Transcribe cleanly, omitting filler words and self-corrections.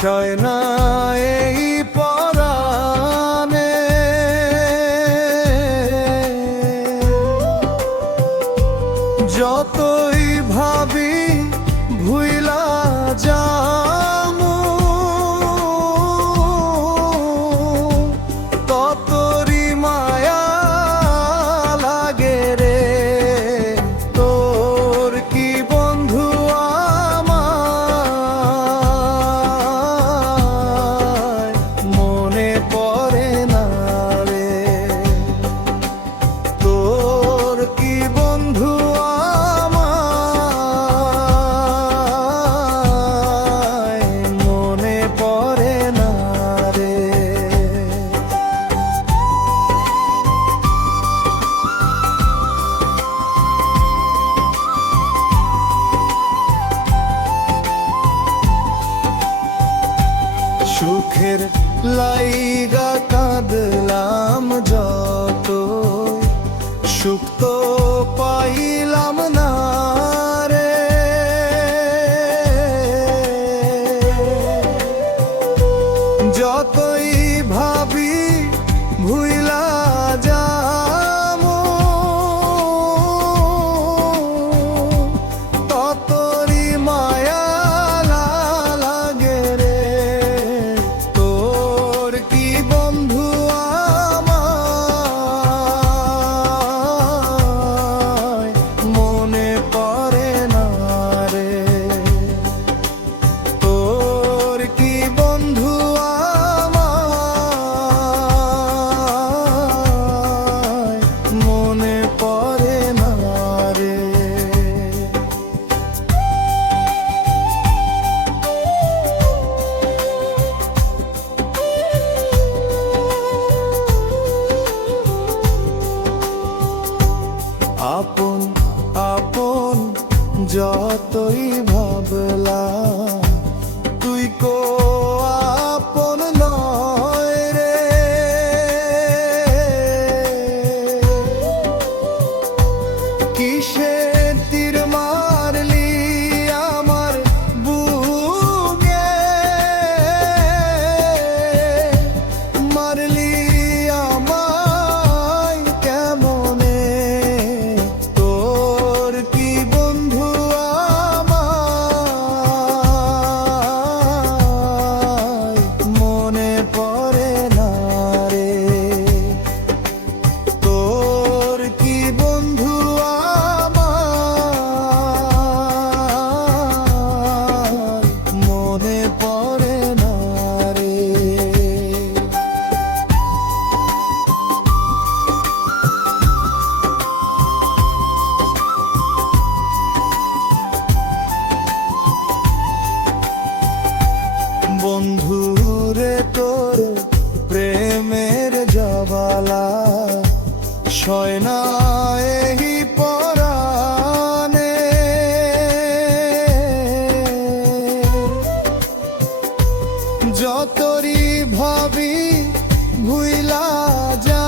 সয় না এই পরাণে, যতই ভাবি ভুইলা যামু ততরি মায়া লাগে রে। তোর কি বন্ধু আমায় মনে পড়ে না রে। তোর কি বন্ধু আমায় মনে পড়ে না রে। সুখের লাইগা কাঁদলাম যত, সুখ তো পাইলাম না রে। যতই ভাবি ভুইলা যামু ততরি মায়া লাগে রে। তোর কি বন্ধু আমায় মনে পড়ে না রে। তোর কি বন্ধু আমায় মনে পড়ে না রে। আপন আপন যতই ভাবলাম তুই কো আপন নয় রে। কিসের তীর মারলি আমার বুকে, মারলি আমায় কেমনে। তোর কি বন্ধু আমায় মনে পড়ে না রে। তোর কি বন্ধু আমায় মনে পড়ে না রে। বন্ধুরে তোর প্রেমের জবালা সয় না এই পরাণে, যতরি ভাবি ভুইলা যা